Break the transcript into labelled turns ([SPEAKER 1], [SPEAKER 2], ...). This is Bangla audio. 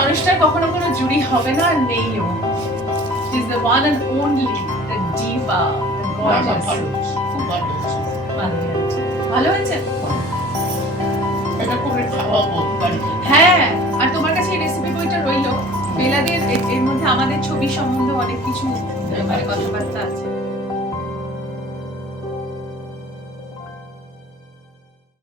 [SPEAKER 1] মানুষটার কখনো কোনো জুড়ি হবে না আর নেইও is the one and only the diva
[SPEAKER 2] ভালো হয়েছে,
[SPEAKER 1] হ্যাঁ আর তোমার কাছে এই রেসিপি বইটা রইল। বেলাদের এর মধ্যে আমাদের ছবি সম্বন্ধে অনেক কিছু মানে কথাবার্তা আছে।